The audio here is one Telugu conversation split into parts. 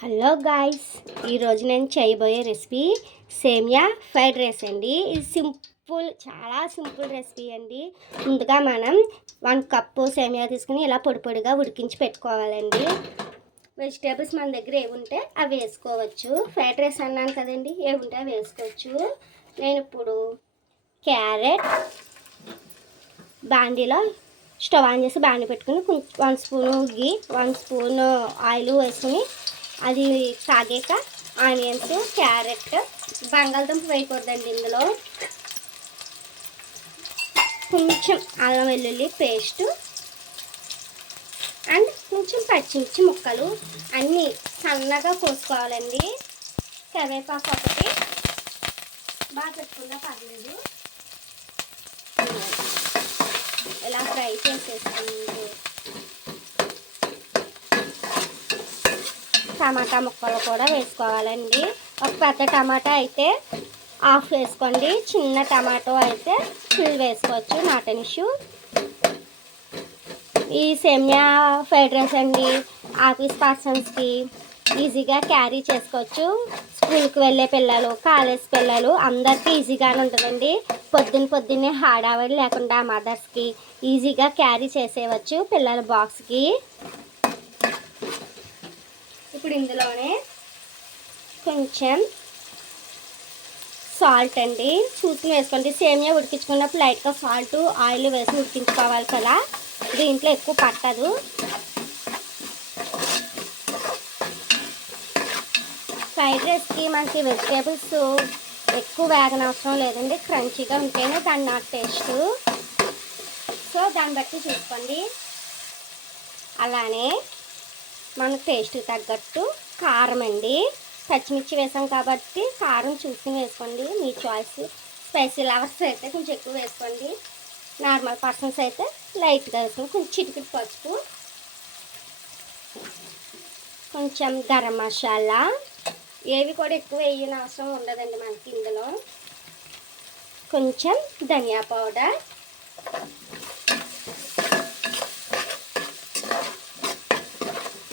హలో గాయ్స్, ఈరోజు నేను చేయబోయే రెసిపీ సేమియా ఫ్రైడ్ రైస్ అండి. ఇది చాలా సింపుల్ రెసిపీ అండి. ముందుగా మనం 1 కప్పు సేమియా తీసుకుని ఇలా పొడి పొడిగా ఉడికించి పెట్టుకోవాలండి. వెజిటేబుల్స్ మన దగ్గర ఏవి ఉంటే అవి వేసుకోవచ్చు. ఫ్రైడ్ రైస్ అన్నాను కదండి, ఏవి ఉంటే అవి వేసుకోవచ్చు. నేను ఇప్పుడు క్యారెట్ బాండీలో స్టవ్ ఆన్ చేసి బాండీ పెట్టుకుని 1 స్పూను గీ 1 స్పూన్ ఆయిల్ వేసుకుని అది సాగాక ఆనియన్స్, క్యారెట్, బంగాళదుంప వేయకూడదండి. ఇందులో కొంచెం అల్లం వెల్లుల్లి పేస్ట్ అండ్ కొంచెం పచ్చిమిర్చి ముక్కలు అన్నీ సన్నగా కోసుకోవాలండి. కరివేపాకు ఒకటి బాగా పెట్టుకున్నా పర్లేదు. ఇలా ఫ్రై చేసేసుకోండి. టమాటా ముక్కలు కూడా వేసుకోవాలండి. ఒక పెద్ద టమాటా అయితే హాఫ్ వేసుకోండి, చిన్న టమాటో అయితే ఫుల్ వేసుకోవచ్చు. మటన్ ఇష్యూ ఈ సేమియా ఫ్రైడ్ రైస్ అండి ఆఫీస్ పర్సన్స్కి ఈజీగా క్యారీ చేసుకోవచ్చు. స్కూల్కి వెళ్ళే పిల్లలు, కాలేజ్ పిల్లలు అందరికీ ఈజీగానే ఉంటుందండి. పొద్దున్నే హడావిడి లేకుండా మదర్స్కి ఈజీగా క్యారీ చేసేయవచ్చు పిల్లల బాక్స్కి. ఇప్పుడు ఇందులోనే కొంచెం సాల్ట్ అండి చూసుకుని వేసుకోండి. సేమియా ఉడికించుకున్నప్పుడు లైట్గా సాల్ట్ ఆయిల్ వేసి ఉడికించుకోవాలి కదా, దీంట్లో ఎక్కువ పట్టదు. ఫ్రైడ్ రైస్కి మనకి వెజిటేబుల్స్ ఎక్కువ వేగనవసరం లేదండి, క్రంచీగా ఉంటేనే దాని నాకు టేస్ట్. సో దాన్ని బట్టి చూసుకోండి. అలానే మనకు టేస్ట్ తగ్గట్టు కారం అండి, పచ్చిమిర్చి వేసాం కాబట్టి కారం చూసుకుని వేసుకోండి. మీ చాయిస్. స్పైసీ లవర్స్ అయితే కొంచెం ఎక్కువ వేసుకోండి, నార్మల్ పర్సన్స్ అయితే లైట్గా వేసుకోండి. కొంచెం చిటికెడు పసుపు, కొంచెం గరం మసాలా, ఏవి కూడా ఎక్కువ వేయని అవసరం ఉండదండి మనకి. ఇందులో కొంచెం ధనియా పౌడర్,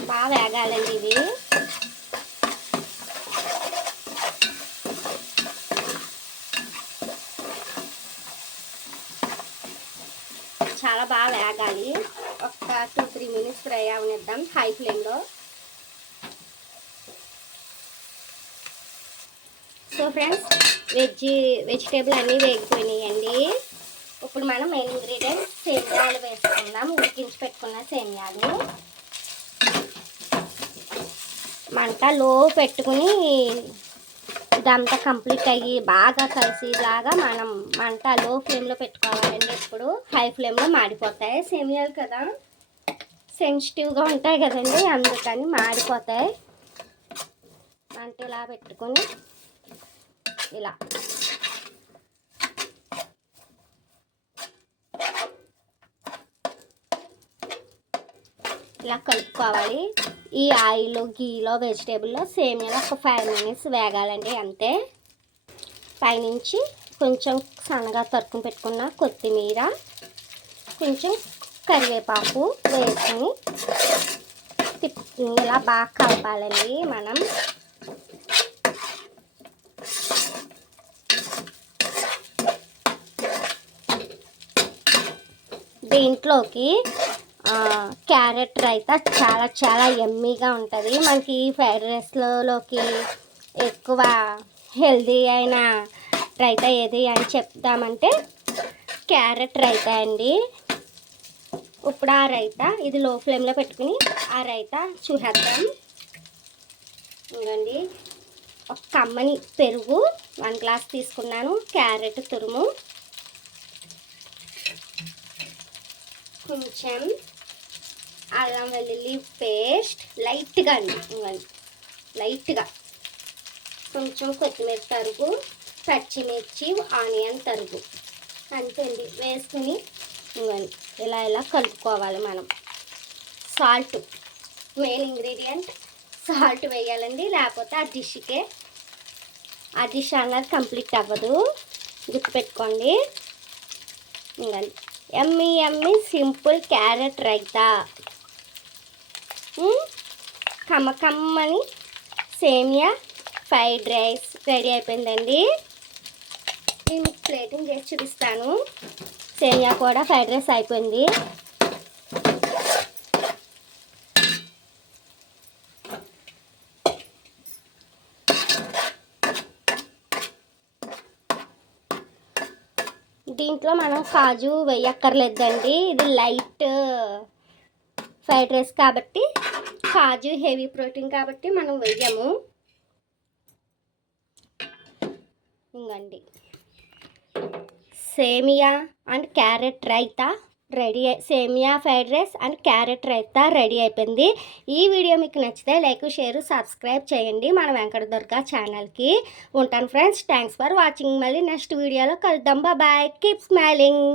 బాగా వేగాలండి ఇవి. చాలా బాగా వేగాలి. ఒక 2-3 మినిట్స్ ఫ్రై అవనిద్దాం హై ఫ్లేమ్లో. సో ఫ్రెండ్స్, వెజిటేబుల్ అన్నీ వేగిపోయినాయండి. ఇప్పుడు మనం మెయిన్ ఇంగ్రీడియంట్స్ సేమియాలు వేసుకుందాం. ఉడికించి పెట్టుకున్న సేమియాలు మంట లో పెట్టుకుని ఇదంతా కంప్లీట్ అయ్యి బాగా కలిసిలాగా మనం మంట లో ఫ్లేమ్లో పెట్టుకోవాలండి. ఇప్పుడు హై ఫ్లేమ్లో మాడిపోతాయి సేమియాలు కదా, సెన్సిటివ్గా ఉంటాయి కదండి, అందుకని మాడిపోతాయి. మంట ఇలా పెట్టుకొని ఇలా కలుపుకోవాలి. ఈ ఆయిల్ గీలో వెజిటేబుల్లో సేమియాలో ఒక 5 మినిట్స్ వేగాలండి అంతే. పైనుంచి కొంచెం సన్నగా తరుక్కుని పెట్టుకున్న కొత్తిమీర, కొంచెం కరివేపాకు వేసుకొని ఇలా బాగా కలపాలండి మనం. దీంట్లోకి క్యారెట్ రైతా చాలా యమ్మీగా ఉంటుంది. మనకి ఫ్రైడ్ రైస్లోకి ఎక్కువ హెల్దీ అయిన రైతా ఏది అని చెప్తామంటే క్యారెట్ రైతా అండి. ఇప్పుడు ఆ రైతా ఇది లో ఫ్లేమ్లో పెట్టుకుని ఆ రైతా చూసేద్దాం. ఇవ్వండి, ఒక కమ్మని పెరుగు 1 గ్లాస్ తీసుకున్నాను, క్యారెట్ తురుము, కొంచెం అల్లం వెల్లుల్లి పేస్ట్ లైట్గా అండి, లైట్గా కొంచెం కొత్తిమీర తరుగు, పచ్చిమిర్చి, ఆనియన్ తరుగు అంతే అండి వేసుకుని ఇలా కలుపుకోవాలి మనం. సాల్ట్ మెయిన్ ఇంగ్రీడియంట్, సాల్ట్ వేయాలండి, లేకపోతే ఆ డిష్ అన్నది కంప్లీట్ అవ్వదు, గుర్తుపెట్టుకోండి. ఇంకండి యమ్మీ సింపుల్ క్యారెట్ రైతా, కమ్మని సేమియా ఫ్రైడ్ రైస్ రెడీ అయిపోయిందండి. నేను మీకు ప్లేటింగ్ చేసి చూపిస్తాను. సేమియా కూడా ఫ్రైడ్ రైస్ అయిపోయింది. దీంట్లో మనం కాజు వేయక్కర్లేదండి. ఇది లైట్ ఫ్రైడ్ రైస్ కాబట్టి, కాజు హెవీ ప్రోటీన్ కాబట్టి మనం వేయము. ఇంకండి సేమియా అండ్ క్యారెట్ రైతా రెడీ. సేమియా fried rice and carrot raita ready అయిపోయింది. ఈ వీడియో మీకు నచ్చితే లైక్, షేర్, సబ్స్క్రైబ్ చేయండి మన వెంకట దుర్గా ఛానల్కి. ఉంటాను ఫ్రెండ్స్. Thanks for watching. మళ్ళీ నెక్స్ట్ వీడియోలో కలుద్దాం. బాయ్. Keep smiling.